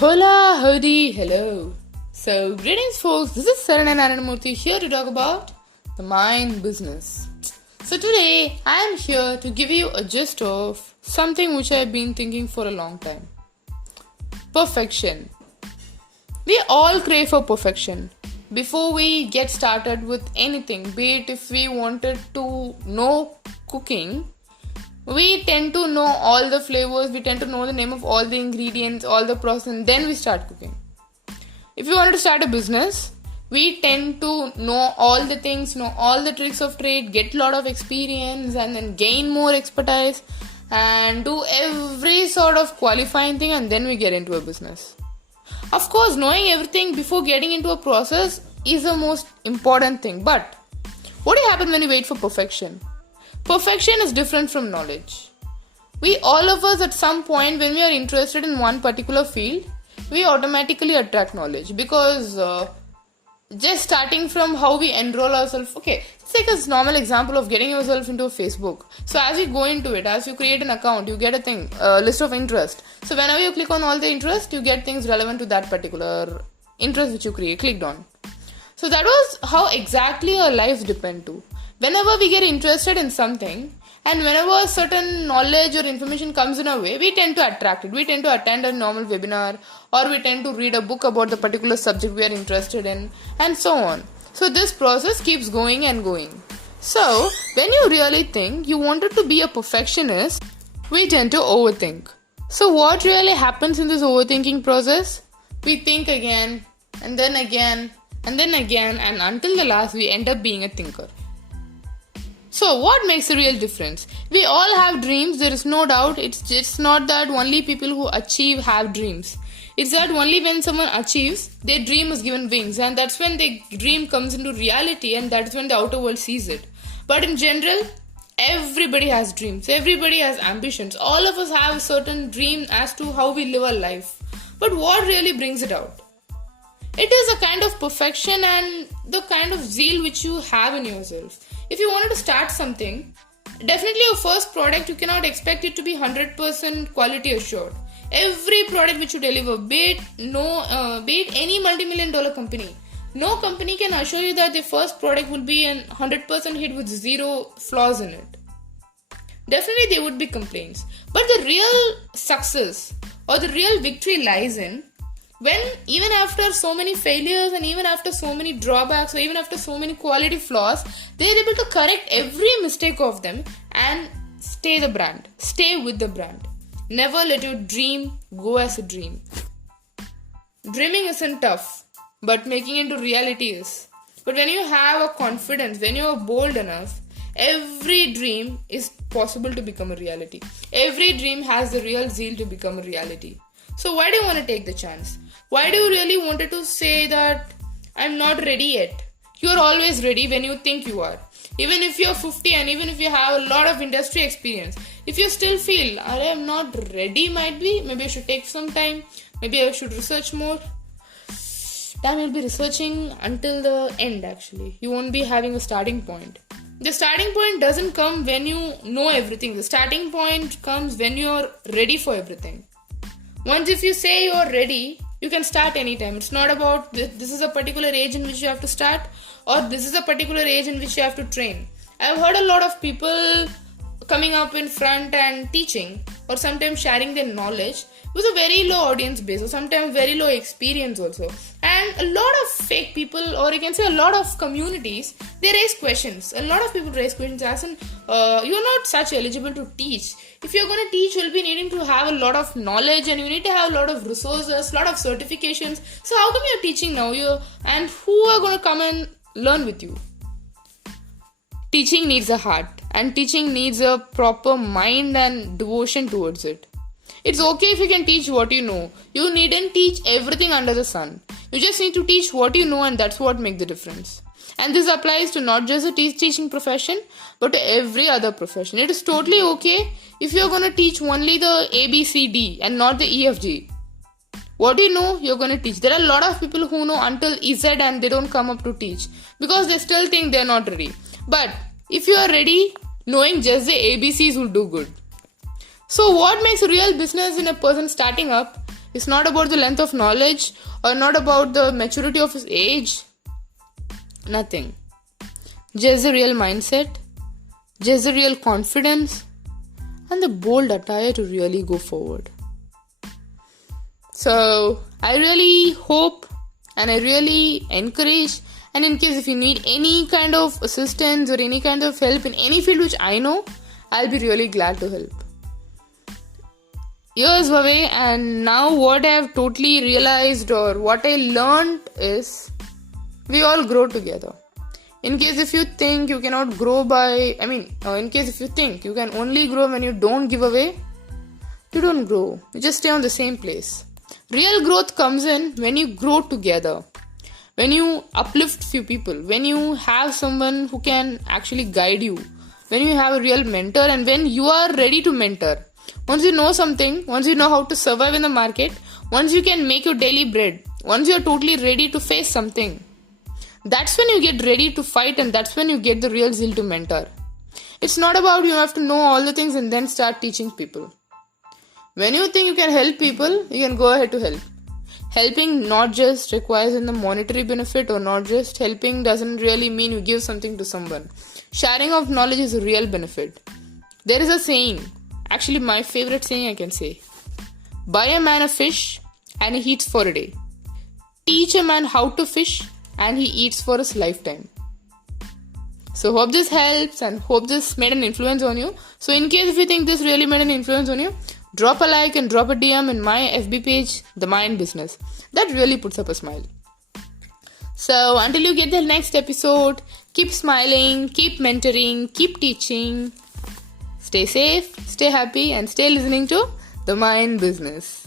Hola, howdy, hello. So, greetings folks, this is Sarana Naranamurthy here to talk about the mind business. So today, I am here to give you a gist of something which I have been thinking for a long time. Perfection. We all crave for perfection. Before we get started with anything, be it if we wanted to know cooking, we tend to know all the flavors, we tend to know the name of all the ingredients, all the process, and then we start cooking. If you wanted to start a business, we tend to know all the things, know all the tricks of trade, get a lot of experience, and then gain more expertise, and do every sort of qualifying thing, and then we get into a business. Of course, knowing everything before getting into a process is the most important thing, but what will happen when you wait for perfection? Perfection is different from knowledge. We all of us at some point when we are interested in one particular field, we automatically attract knowledge because just starting from how we enroll ourselves. Okay, let's take a normal example of getting yourself into a Facebook. So as you go into it, as you create an account, you get a list of interest. So whenever you click on all the interest, you get things relevant to that particular interest which you clicked on. So that was how exactly our lives depend to. Whenever we get interested in something and whenever certain knowledge or information comes in our way, we tend to attract it. We tend to attend a normal webinar or we tend to read a book about the particular subject we are interested in and so on. So this process keeps going and going. So when you really think you wanted to be a perfectionist, we tend to overthink. So what really happens in this overthinking process? We think again and then again and then again, and until the last we end up being a thinker. So what makes the real difference? We all have dreams, there is no doubt. It's just not that only people who achieve have dreams. It's that only when someone achieves, their dream is given wings, and that's when their dream comes into reality, and that's when the outer world sees it. But in general, everybody has dreams, everybody has ambitions. All of us have a certain dream as to how we live our life. But what really brings it out? It is a kind of perfection and the kind of zeal which you have in yourself. If you wanted to start something, definitely your first product, you cannot expect it to be 100% quality assured. Every product which you deliver, be it any multi-million dollar company, no company can assure you that the first product will be a 100% hit with zero flaws in it. Definitely there would be complaints. But the real success or the real victory lies in when even after so many failures and even after so many drawbacks or even after so many quality flaws, they are able to correct every mistake of them and stay with the brand. Never let your dream go as a dream. Dreaming isn't tough, but making it into reality is. But when you have a confidence, when you are bold enough, every dream is possible to become a reality. Every dream has the real zeal to become a reality. So why do you want to take the chance? Why do you really wanted to say that I'm not ready yet? You're always ready when you think you are. Even if you're 50 and even if you have a lot of industry experience, if you still feel I am not ready, maybe I should take some time, maybe I should research more, then you'll be researching until the end actually. You won't be having a starting point. The starting point doesn't come when you know everything. The starting point comes when you're ready for everything. Once if you say you're ready, you can start anytime. It's not about this is a particular age in which you have to start or this is a particular age in which you have to train. I've heard a lot of people coming up in front and teaching or sometimes sharing their knowledge with a very low audience base or sometimes very low experience also. And a lot of fake people, or you can say a lot of communities, they raise questions. A lot of people raise questions as in, you're not such eligible to teach. If you're going to teach, you'll be needing to have a lot of knowledge and you need to have a lot of resources, a lot of certifications. So how come you're teaching now? And who are going to come and learn with you? Teaching needs a heart and teaching needs a proper mind and devotion towards it. It's okay if you can teach what you know. You needn't teach everything under the sun. You just need to teach what you know, and that's what makes the difference. And this applies to not just the teaching profession, but to every other profession. It is totally okay if you're going to teach only the A, B, C, D and not the E, F, G. What you know, you're going to teach. There are a lot of people who know until Z and they don't come up to teach because they still think they're not ready. But if you are ready, knowing just the ABCs will do good. So what makes a real business in a person starting up It's not about the length of knowledge or not about the maturity of his age. Nothing. Just the real mindset, just the real confidence, and the bold attire to really go forward. So, I really hope and I really encourage, and in case if you need any kind of assistance or any kind of help in any field which I know, I'll be really glad to help. Years away, and now what I've totally realized or what I learned is we all grow together. In case if you think you cannot grow in case if you think you can only grow when you don't give away, you don't grow. You just stay on the same place. Real growth comes in when you grow together. When you uplift few people, when you have someone who can actually guide you, when you have a real mentor, and when you are ready to mentor. Once you know something, once you know how to survive in the market, once you can make your daily bread, once you are totally ready to face something, that's when you get ready to fight, and that's when you get the real zeal to mentor. It's not about you have to know all the things and then start teaching people. When you think you can help people, you can go ahead to help. Helping not just requires in the monetary benefit, or not just helping doesn't really mean you give something to someone. Sharing of knowledge is a real benefit. There is a saying, actually my favorite saying I can say. Buy a man a fish and he eats for a day. Teach a man how to fish and he eats for his lifetime. So hope this helps and hope this made an influence on you. So in case if you think this really made an influence on you, drop a like and drop a DM in my FB page, The Mind Business. That really puts up a smile. So until you get the next episode, keep smiling, keep mentoring, keep teaching. Stay safe, stay happy, and stay listening to The Mind Business.